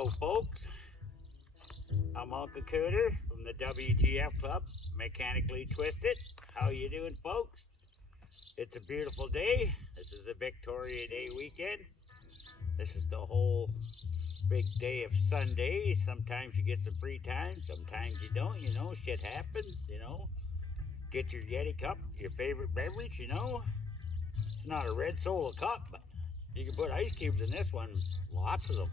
Hello folks, I'm Uncle Cooter from the WTF Club, Mechanically Twisted. How you doing folks? It's a beautiful day. This is a Victoria Day weekend. This is the whole big day of Sunday. Sometimes you get some free time, sometimes you don't, shit happens, Get your Yeti cup, your favorite beverage, It's not a red Solo cup, but you can put ice cubes in this one, lots of them.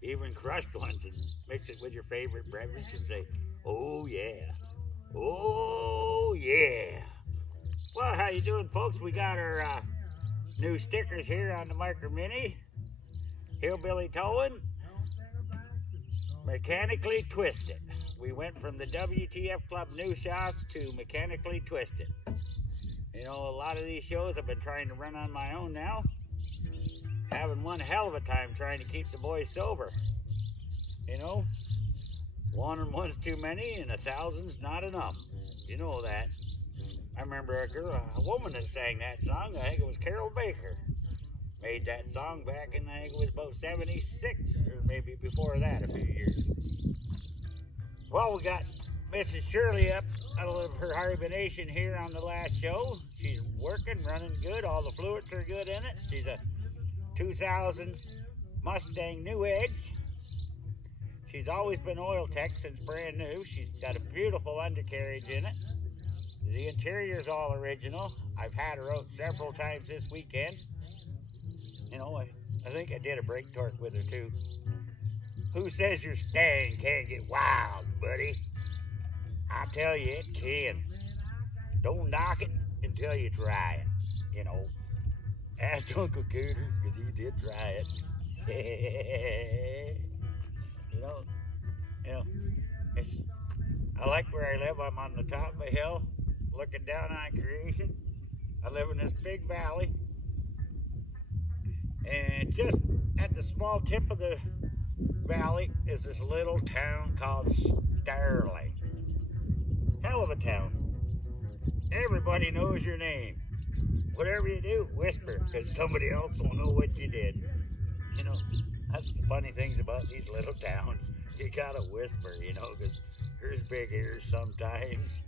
Even crushed ones, and mix it with your favorite beverage and say, oh yeah, oh yeah. Well, how you doing folks? We got our new stickers here on the Micro Mini. Hillbilly Towing, Mechanically Twisted. We went from the WTF Club New Shots to Mechanically Twisted. A lot of these shows I've been trying to run on my own now. Having one hell of a time trying to keep the boys sober. One and one's too many and 1,000's not enough. You know that. I remember a woman that sang that song. I think it was Carol Baker. Made that song back in, I think it was about 76, or maybe before that, a few years. Well, we got Mrs. Shirley up out of her hibernation here on the last show. She's working, running good. All the fluids are good in it. She's a 2000 Mustang New Edge. She's always been oil tech since brand new. She's got a beautiful undercarriage in it. The interior's all original. I've had her out several times this weekend. I think I did a brake torque with her too. Who says your Stang can't get wild, buddy? I tell you it can. Don't knock it until you try it, Ask Uncle Cooter, because he did try it. I like where I live. I'm on the top of a hill, looking down on creation. I live in this big valley. And just at the small tip of the valley is this little town called Starling. Hell of a town. Everybody knows your name. Whatever you do, whisper, because somebody else will know what you did. That's the funny things about these little towns. You gotta whisper, because there's big ears sometimes.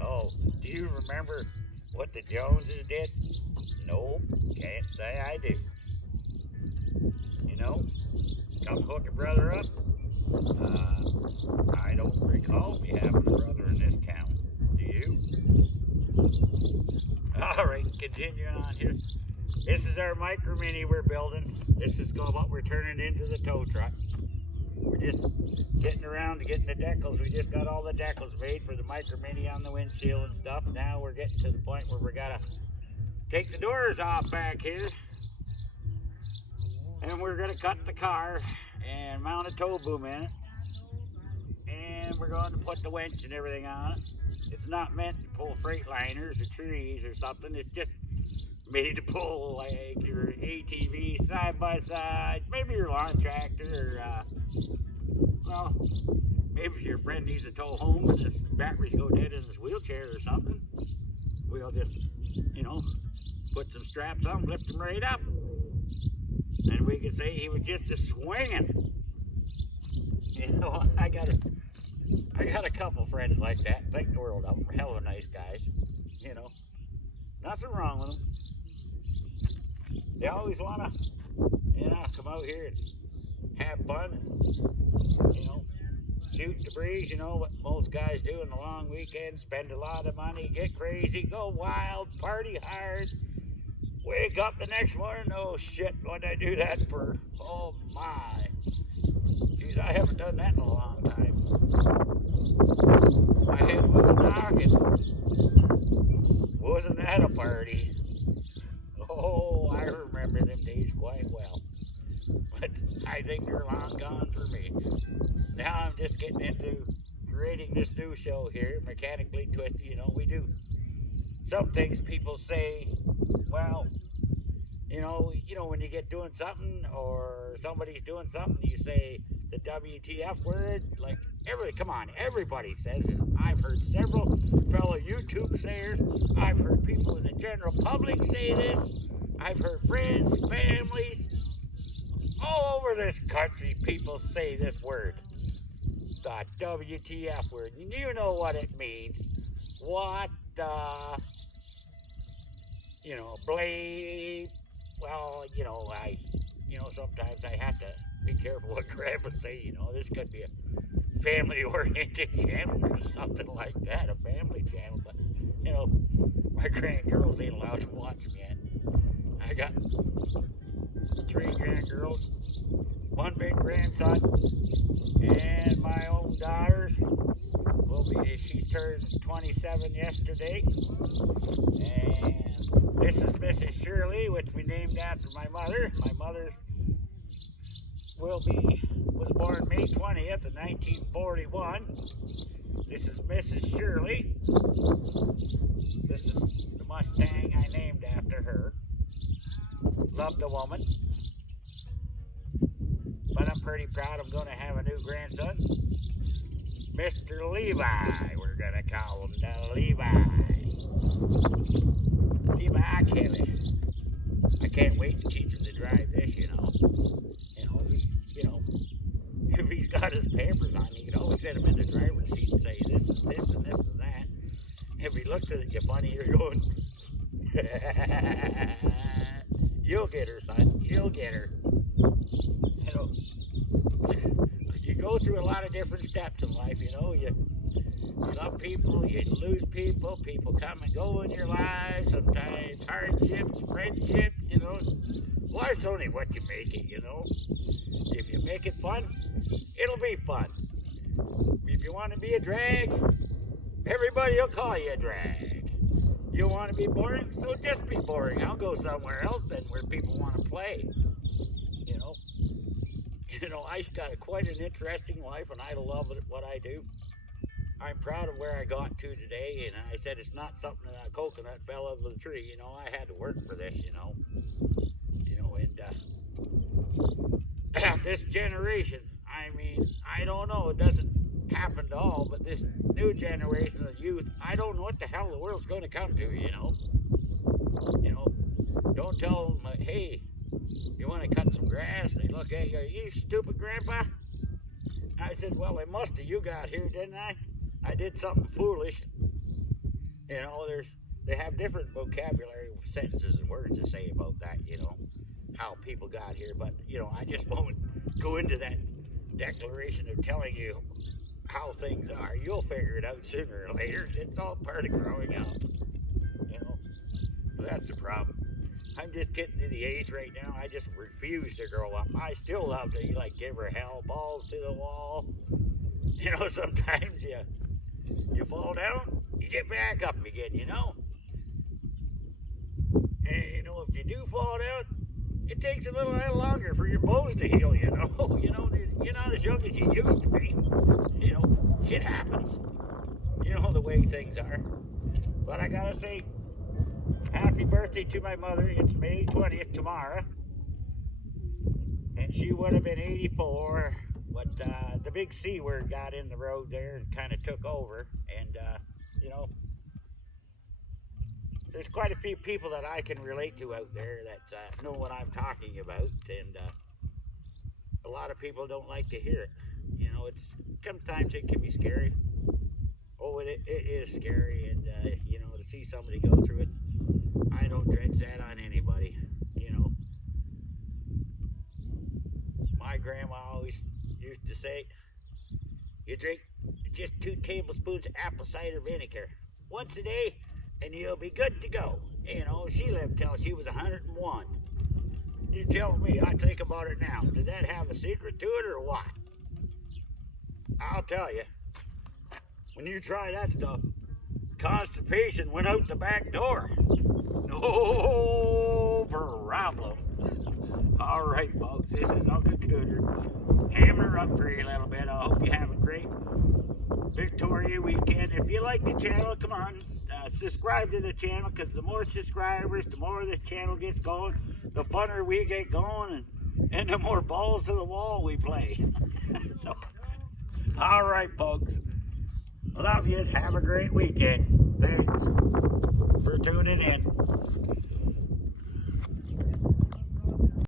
Oh, do you remember what the Joneses did? Nope, can't say I do. Come hook a brother up? I don't recall me having a brother in this town. Do you? All right, continuing on here. This is our Micro Mini we're building. This is what we're turning into the tow truck. We're just getting around to getting the decals. We just got all the decals made for the Micro Mini on the windshield and stuff. Now we're getting to the point where we gotta take the doors off back here. And we're gonna cut the car and mount a tow boom in it. And we're going to put the winch and everything on it. It's not meant to pull freight liners or trees or something. It's just made to pull like your ATV side by side, maybe your lawn tractor, or maybe your friend needs to tow home and his batteries go dead in his wheelchair or something. We'll just, put some straps on, lift him right up, and we can say he was just a swinging. I got a couple friends like that. Think the world of them. Hell of nice guys. Nothing wrong with them. They always want to, come out here and have fun and, shoot the breeze, what most guys do in the long weekend, spend a lot of money, get crazy, go wild, party hard, wake up the next morning, oh shit, what'd I do that for? Oh my. Geez, I haven't done that in a long time. My head was knocking. Wasn't that a party? Oh, I remember them days quite well. But I think they're long gone for me. Now I'm just getting into creating this new show here, Mechanically Twisted. We do some things people say, well, when you get doing something or somebody's doing something, you say the WTF word, like everybody says it. I've heard several fellow YouTube sayers. I've heard people in the general public say this. I've heard friends, families, all over this country, people say this word, the WTF word. And you know what it means. What the, blame. Well, sometimes I have to be careful what Grandpa say. This could be a family-oriented channel or something like that, a family channel. But, my grandgirls ain't allowed to watch them yet. I got 3 grandgirls, 1 big grandson, and my own daughters. She turned 27 yesterday. And this is Mrs. Shirley, which we named after my mother. My mother was born May 20th of 1941. This is Mrs. Shirley. This is the Mustang I named after her. Love the woman. But I'm pretty proud I'm going to have a new grandson. Mr. Levi, we're going to call him the Levi. Levi Kelly. I can't wait to teach him to drive this, If he's got his papers on, you can always set him in the driver's seat and say, this is this and this is that. If he looks at you funny, you're going, you'll get her, son. You'll get her. You go through a lot of different steps in life, you love people, you lose people, people come and go in your lives, sometimes hardships, friendships, life's only what you make it, If you make it fun, it'll be fun. If you want to be a drag, everybody will call you a drag. You want to be boring, so just be boring. I'll go somewhere else and where people want to play, I got quite an interesting life, and I love what I do. I'm proud of where I got to today, and I said it's not something that a coconut fell out of the tree. I had to work for this, and this generation, I don't know, it doesn't happen to all, but this new generation of youth, I don't know what the hell the world's going to come to, Don't tell them, hey, you want to cut some grass? They look at you, are you stupid, Grandpa? I said, well, I must have. You got here, didn't I? I did something foolish. They have different vocabulary, sentences, and words to say about that, how people got here. But, I just won't go into that declaration of telling you how things are. You'll figure it out sooner or later. It's all part of growing up, But that's the problem. I'm just getting to the age right now, I just refuse to grow up. I still love to, give her hell, balls to the wall. Sometimes you fall down, you get back up again, And, if you do fall down, it takes a little while longer for your bones to heal, You're not as young as you used to be. Shit happens. The way things are. But I gotta say, happy birthday to my mother. It's May 20th tomorrow. And she would have been 84. But the big C word got in the road there and kind of took over. And, there's quite a few people that I can relate to out there that know what I'm talking about. And a lot of people don't like to hear it. Sometimes it can be scary. Oh, it is scary. And, to see somebody go through it, I don't dredge that on anybody, My grandma always used to say, you drink just 2 tablespoons of apple cider vinegar once a day, and you'll be good to go. She lived till she was 101. You tell me, I think about it now. Did that have a secret to it or what? I'll tell you, when you try that stuff, constipation went out the back door. No problem. All right, folks, this is Uncle Cooter. Hamming her up for you a little bit. I hope you have a great Victoria weekend. If you like the channel, come on, subscribe to the channel, because the more subscribers, the more this channel gets going, the funner we get going, and the more balls to the wall we play. So, all right, folks. Love yous. Have a great weekend. Thanks for tuning in.